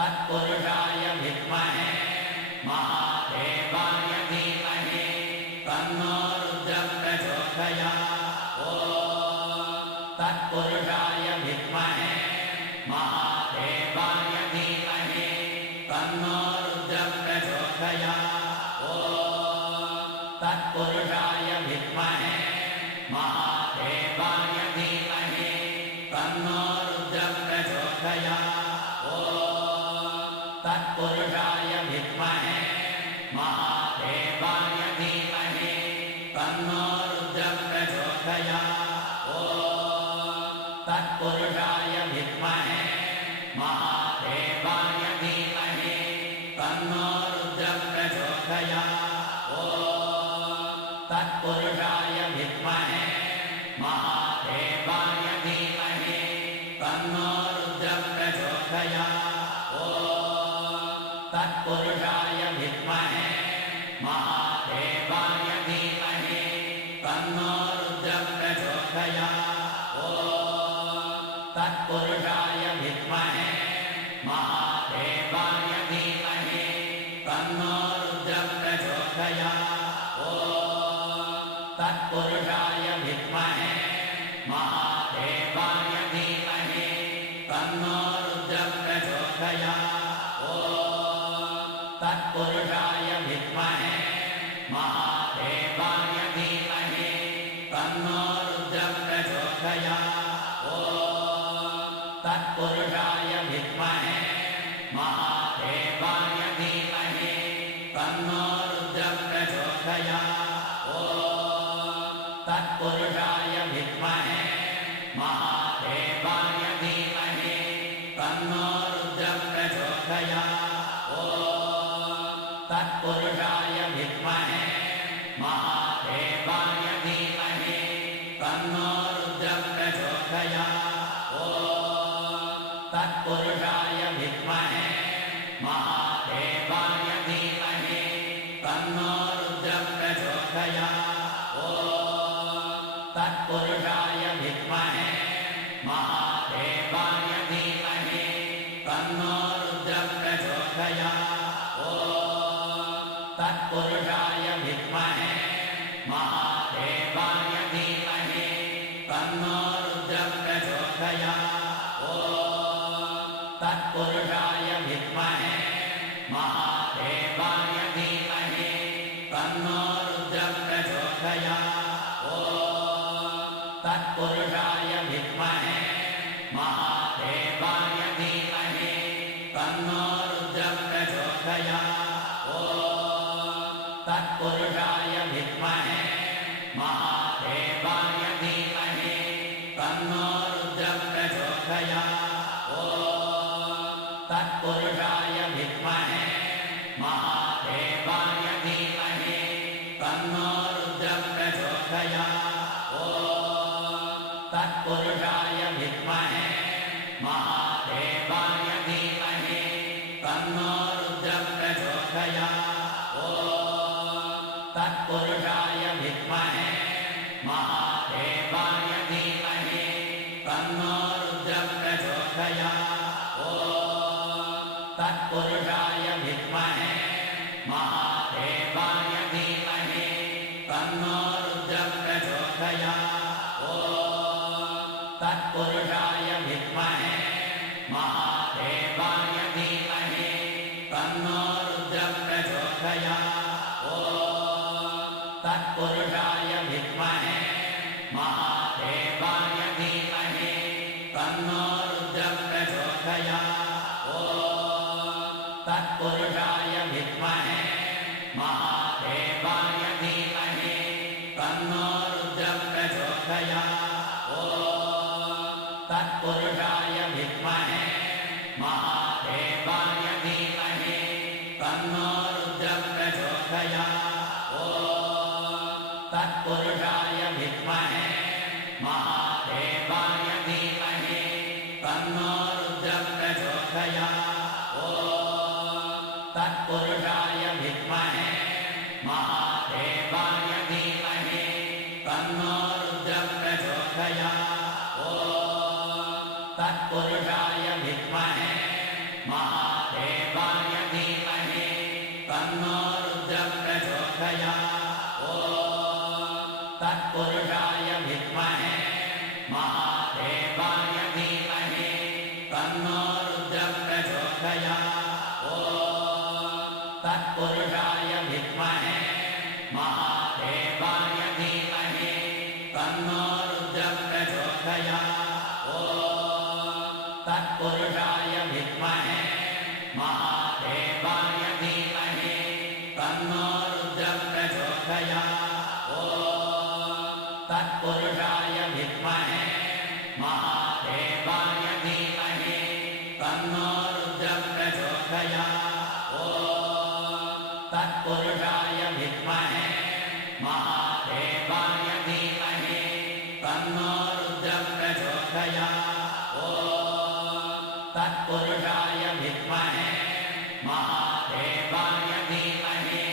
तत्पुरुषाय विद्महे महादेवाय धीमहि तन्नो रुद्रः प्रचोदयात्। तत्पुरुषाय विद्महे महादेवाय धीमहि तन्नो रुद्रः प्रचोदयात्। तत्पुरुषाय विद्महे महादेवाय धीमहि तन्नो रुद्रः प्रचोदयात्। तत्पुरुषाय विद्महे महादेवाय धीमहि तन्नो रुद्रः प्रचोदयात्। तत्पुरुषाय विद्महे महादेवाय धीमहि तन्नो रुद्रः प्रचोदयात्। तत्पुरुषाय विद्महे महादेवाय धीमहि तन्नो रुद्रः प्रचोदयात्। तत्पुरुषाय विद्महे महादेवाय धीमहि तन्नो रुद्रः प्रचोदयात्। तत्पुरुषाय विद्महे महादेवाय धीमहि तन्नो रुद्रः प्रचोदयात्। तत्पुरुषाय विद्महे महादेवाय धीमहि तन्नो रुद्रः प्रचोदयात्। तत्पुरुषाय विद्महे महादेवाय धीमहि तन्नो रुद्रः प्रचोदयात्। तत्पुरुषाय विद्महे महादेवाय धीमहि तन्नो रुद्रः प्रचोदयात्। तत्पुरुषाय विद्महे महादेवाय धीमहि तन्नो रुद्रः प्रचोदयात्। तत्पुरुषाय विद्महे महादेवाय धीमहि तन्नो रुद्रः प्रचोदयात्। तत्पुरुषाय विद्महे महादेवाय धीमहि तन्नो रुद्रः प्रचोदयात्। तत्पुरुषाय विद्महे महादेवाय धीमहि तन्नो रुद्रः प्रचोदयात्। तत्पुरुषाय विद्महे महादेवाय धीमहि तन्नो रुद्रः प्रचोदयात्। तत्पुरुषाय विद्महे महादेवाय धीमहि तन्नो रुद्रः प्रचोदयात्। तत्पुरुषाय विद्महे महादेवाय धीमहि तन्नो रुद्रः प्रचोदयात्। तत्पुरुषाय विद्महे महादेवाय धीमहि तन्नो रुद्रः प्रचोदयात्। तत्पुरुषाय विद्महे महादेवाय धीमहि तन्नो रुद्रः प्रचोदयात्। तत्पुरुषाय विद्महे महादेवाय धीमहि तन्नो रुद्रः प्रचोदयात्। तत्पुरुषाय विद्महे महादेवाय धीमहि तन्नो रुद्रः प्रचोदयात्। तत्पुरुषाय विद्महे महादेवाय धीमहि तन्नो रुद्रः प्रचोदयात्। तत्पुरुषाय विद्महे महादेवाय धीमहि तन्नो रुद्रः प्रचोदयात्। तत्पुरुषाय विद्महे महादेवाय धीमहि तन्नो रुद्रः प्रचोदयात्। तत्पुरुषाय विद्महे महादेवाय धीमहि तन्नो रुद्रः प्रचोदयात्। तत्पुरुषाय विद्महे महादेवाय धीमहि तन्नो रुद्रः प्रचोदयात्। तत्पुरुषाय विद्महे महादेवाय धीमहि तन्नो रुद्रः प्रचोदयात्। तत्पुरुषाय विद्महे महादेवाय धीमहि तन्नो रुद्रः प्रचोदयात्। तत्पुरुषाय विद्महे तन्नो रुद्रः प्रचोदयात् ॐ तत्पुरुषाय विद्महे महादेवाय धीमहि तन्नो रुद्रः प्रचोदयात् ॐ तत्पुरुषाय विद्महे महादेवाय धीमहि तन्नो रुद्रः प्रचोदयात् ॐ तत्पुरुषाय विद्महे महादेवाय धीमहि तन्नो रुद्रः प्रचोदयात् ॐ तत्पुरुषाय विद्महे महादेवाय धीमहि तन्नो रुद्रः प्रचोदयात् ॐ तत्पुरुषाय विद्महे महादेवाय धीमहि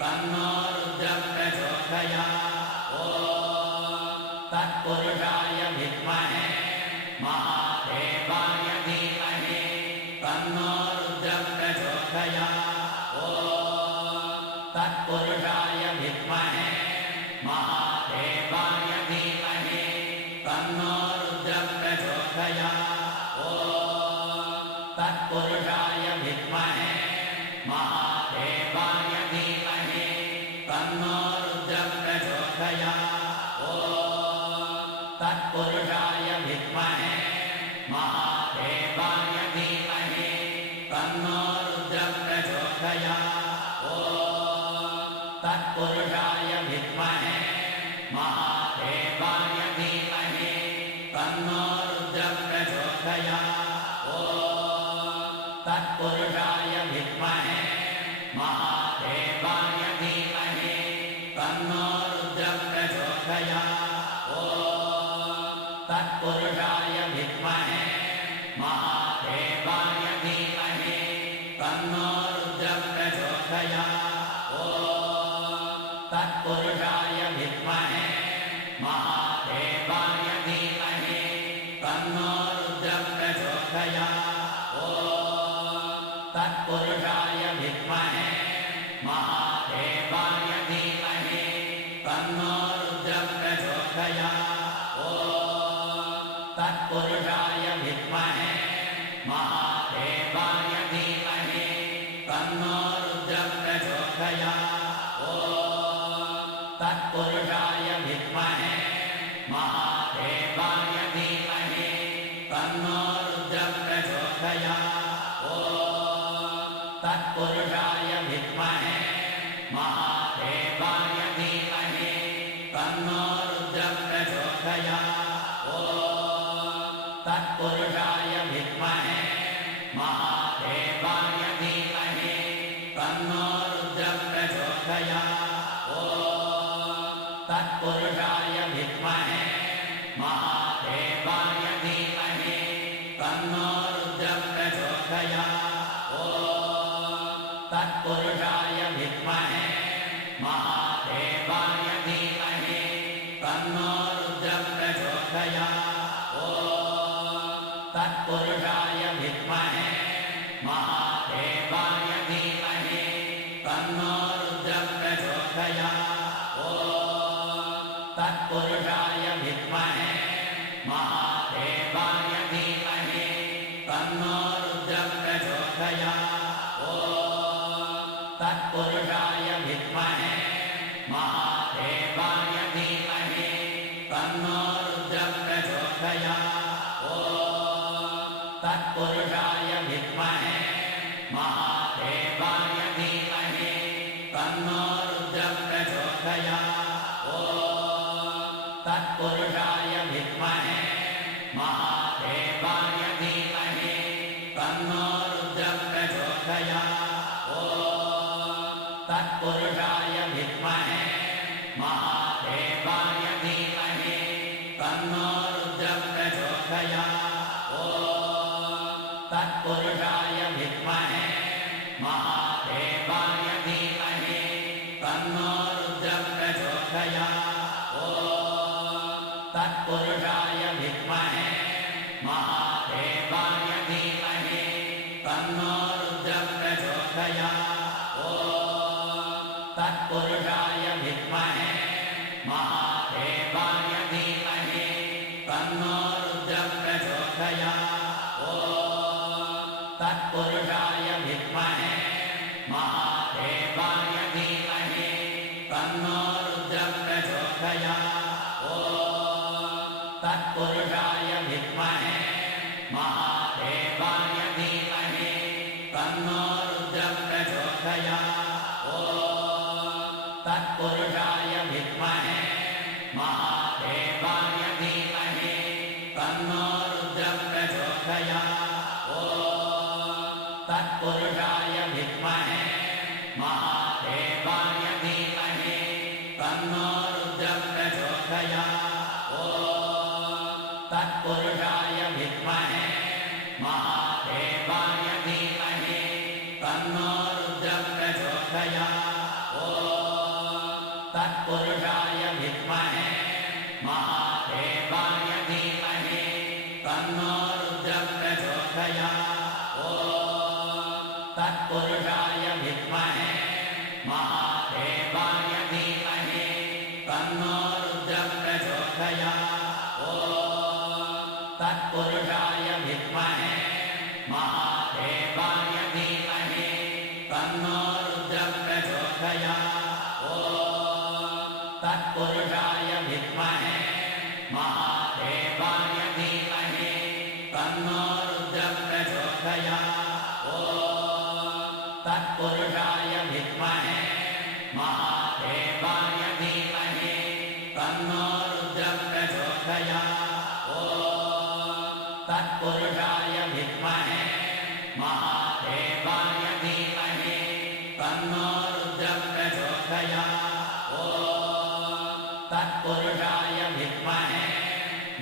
तन्नो रुद्रः प्रचोदयात् ॐ तत्पुरुषाय विद्महे महादेवाय धीमहि तन्नो रुद्रः प्रचोदयात् ॐ तत्पुरुषाय विद्महे महादेवाय धीमहि तन्नो रुद्रः प्रचोदयात् ॐ तत्पुरुषाय विद्महे महादेवाय धीमहि तन्नो रुद्रः प्रचोदयात् ॐ तत्पुरुषाय विद्महे महादेवाय धीमहि तन्नो रुद्रः प्रचोदयात् ॐ तत्पुरुषाय विद्महे महादेवाय धीमहि तन्नो रुद्रः प्रचोदयात् ॐ तत्पुरुषाय विद्महे महादेवाय धीमहि तन्नो रुद्रः प्रचोदयात् ॐ तत्पुरुषाय विद्महे महादेवाय धीमहि तन्नो रुद्रः प्रचोदयात् ॐ तत्पुरुषाय विद्महे महादेवाय धीमहि तन्नो रुद्रः प्रचोदयात् ॐ तत्पुरुषाय विद्महे महादेवाय धीमहि तन्नो रुद्रः प्रचोदयात् ॐ तत्पुरुषाय विद्महे महादेवाय धीमहि तन्नो रुद्रः प्रचोदयात् ॐ तत्पुरुषाय विद्महे महादेवाय धीमहि तन्नो रुद्रः प्रचोदयात् ॐ तत्पुरुषाय विद्महे महादेवाय धीमहि तन्नो रुद्रः प्रचोदयात् ॐ तत्पुरुषाय विद्महे महादेवाय धीमहि तन्नो रुद्रः प्रचोदयात् ॐ तत्पुरुषाय विद्महे महादेवाय धीमहि तन्नो रुद्रः प्रचोदयात् ॐ तत्पुरुषाय विद्महे महादेवाय धीमहि तन्नो रुद्रः प्रचोदयात् ॐ तत्पुरुषाय विद्महे महादेवाय धीमहि तन्नो रुद्रः प्रचोदयात् ॐ तत्पुरुषाय विद्महे महादेवाय धीमहि तन्नो रुद्रः प्रचोदयात् ॐ तत्पुरुषाय विद्महे महादेवाय धीमहि तन्नो रुद्रः प्रचोदयात् ॐ तत्पुरुषाय विद्महे महादेवाय धीमहि तन्नो रुद्रः प्रचोदयात् ॐ तत्पुरुषाय विद्महे महादेवाय धीमहि तन्नो रुद्रः प्रचोदयात् ॐ तत्पुरुषाय विद्महे महादेवाय धीमहि तन्नो रुद्रः प्रचोदयात् ॐ तत्पुरुषाय विद्महे महादेवाय धीमहि तन्नो रुद्रः प्रचोदयात् ॐ तत्पुरुषाय विद्महे महादेवाय धीमहि तन्नो रुद्रः प्रचोदयात् ॐ तत्पुरुषाय विद्महे महादेवाय धीमहि तन्नो रुद्रः प्रचोदयात् ॐ तत्पुरुषाय विद्महे महादेवाय धीमहि तन्नो रुद्रः प्रचोदयात्। ॐ तत्पुरुषाय विद्महे महादेवाय धीमहि तन्नो रुद्रः प्रचोदयात्। ॐ तत्पुरुषाय विद्महे महादेवाय धीमहि तन्नो रुद्रः प्रचोदयात्। ॐ तत्पुरुषाय विद्महे महादेवाय धीमहि तन्नो रुद्रः प्रचोदयात्। ॐ तत्पुरुषाय विद्महे महादेवाय धीमहि तन्नो रुद्रः प्रचोदयात्। ॐ तत्पुरुषाय विद्महे महादेवाय धीमहि तन्नो रुद्रः प्रचोदयात्। ॐ तत्पुरुषाय विद्महे महादेवाय धीमहि तन्नो रुद्रः प्रचोदयात्। ॐ तत्पुरुषाय विद्महे महादेवाय धीमहि तन्नो रुद्रः प्रचोदयात्। ॐ तत्पुरुषाय विद्महे महादेवाय धीमहि तन्नो रुद्रः प्रचोदयात्। ॐ तत्पुरुषाय विद्महे महादेवाय धीमहि तन्नो रुद्रः प्रचोदयात्। ॐ तत्पुरुषाय विद्महे महादेवाय धीमहि तन्नो रुद्रः प्रचोदयात्। ॐ तत्पुरुषाय विद्महे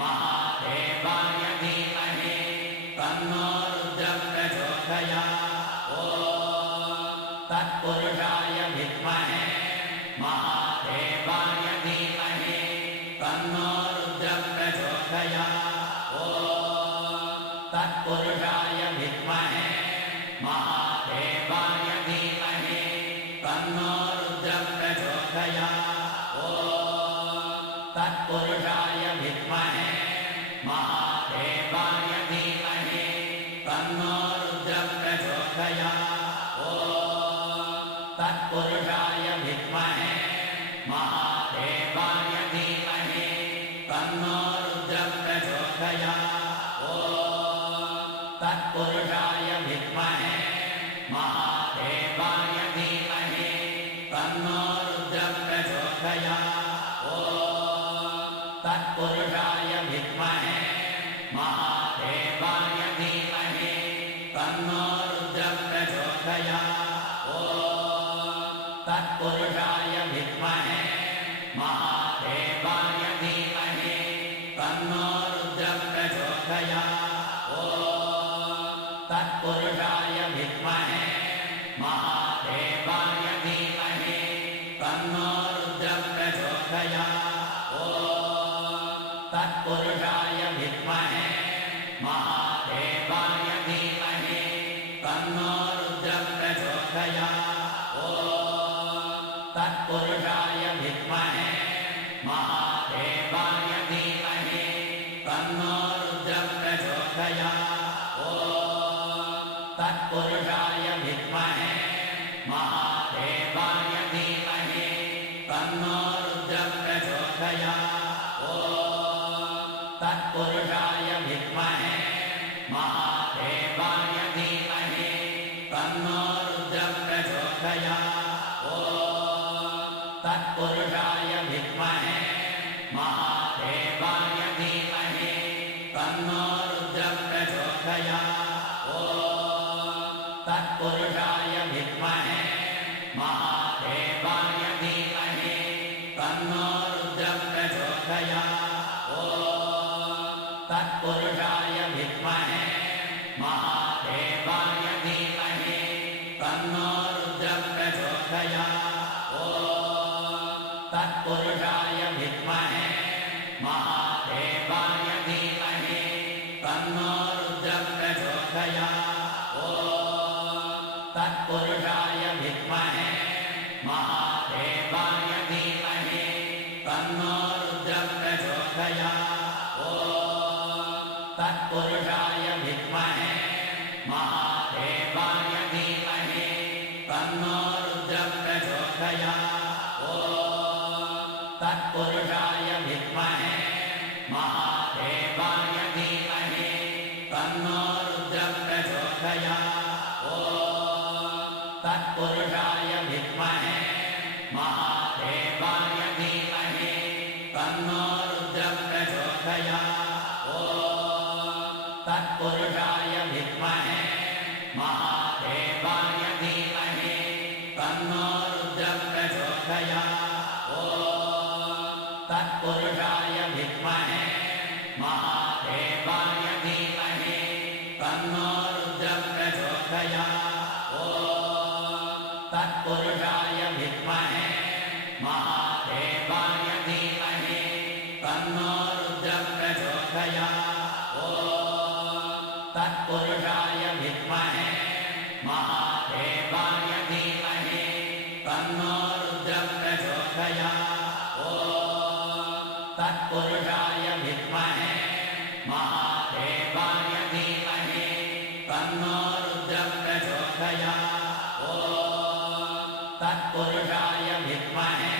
महादेवाय धीमहि तन्नो रुद्रः प्रचोदयात्। ॐ तत्पुरुषाय विद्महे महादेवाय धीमहि तन्नो रुद्रः प्रचोदयात्। ॐ तत्पुरुषाय विद्महे महादेवाय धीमहि तन्नो रुद्रः प्रचोदयात्। ॐ तत्पुरुषाय विद्महे महादेवाय धीमहि तन्नो रुद्रः प्रचोदयात्। ॐ तत्पुरुषाय विद्महे महादेवाय धीमहि तन्नो रुद्रः प्रचोदयात्। ॐ तत्पुरुषाय विद्महे महादेवाय धीमहि तन्नो रुद्रः प्रचोदयात्। ॐ तत्पुरुषाय विद्महे महादेवाय धीमहि तन्नो रुद्रः प्रचोदयात्। ॐ तत्पुरुषाय विद्महे महादेवाय धीमहि तन्नो रुद्रः प्रचोदयात्। ॐ तत्पुरुषाय विद्महे महादेवाय धीमहि तन्नो रुद्रः प्रचोदयात्। ॐ तत्पुरुषाय विद्महे महादेवाय धीमहि तन्नो रुद्रः प्रचोदयात्। ॐ तत्पुरुषाय विद्महे महादेवाय धीमहि तन्नो रुद्रः प्रचोदयात्। ॐ तत्पुरुषाय विद्महे महादेवाय धीमहि तन्नो रुद्रः प्रचोदयात्। ॐ तत्पुरुषाय विद्महे महादेवाय धीमहि तन्नो रुद्रः प्रचोदयात्। ॐ तत्पुरुषाय विद्महे महादेवाय धीमहि तन्नो रुद्रः प्रचोदयात्। ॐ तत्पुरुषाय विद्महे महादेवाय धीमहि तन्नो रुद्रः प्रचोदयात्। ॐ तत्पुरुषाय विद्महे महादेवाय धीमहि तन्नो रुद्रः प्रचोदयात्। ॐ तत्पुरुषाय विद्महे महादेवाय धीमहि तन्नो रुद्रः प्रचोदयात्। ॐ तत्पुरुषाय विद्महे महादेवाय धीमहि तन्नो रुद्रः प्रचोदयात्। ॐ तत्पुरुषाय विद्महे महादेवाय तत्पुरुषाय विद्महे महादेवाय धीमहि तन्नो रुद्रः प्रचोदयात् ॐ तत्पुरुषाय विद्महे महादेवाय धीमहि तन्नो रुद्रः प्रचोदयात् ॐ तत्पुरुषाय विद्महे महादेवाय धीमहि तन्नो रुद्रः प्रचोदयात् ॐ तत्पुरुषाय विद्महे महादेवाय धीमहि तन्नो रुद्रः प्रचोदयात् ॐ तत्पुरुषाय विद्महे महादेवाय धीमहि तन्नो रुद्रः प्रचोदयात् ॐ तत्पुरुषाय विद्महे महादेवाय धीमहि तन्नो रुद्रः प्रचोदयात् ॐ तत्पुरुषाय विद्महे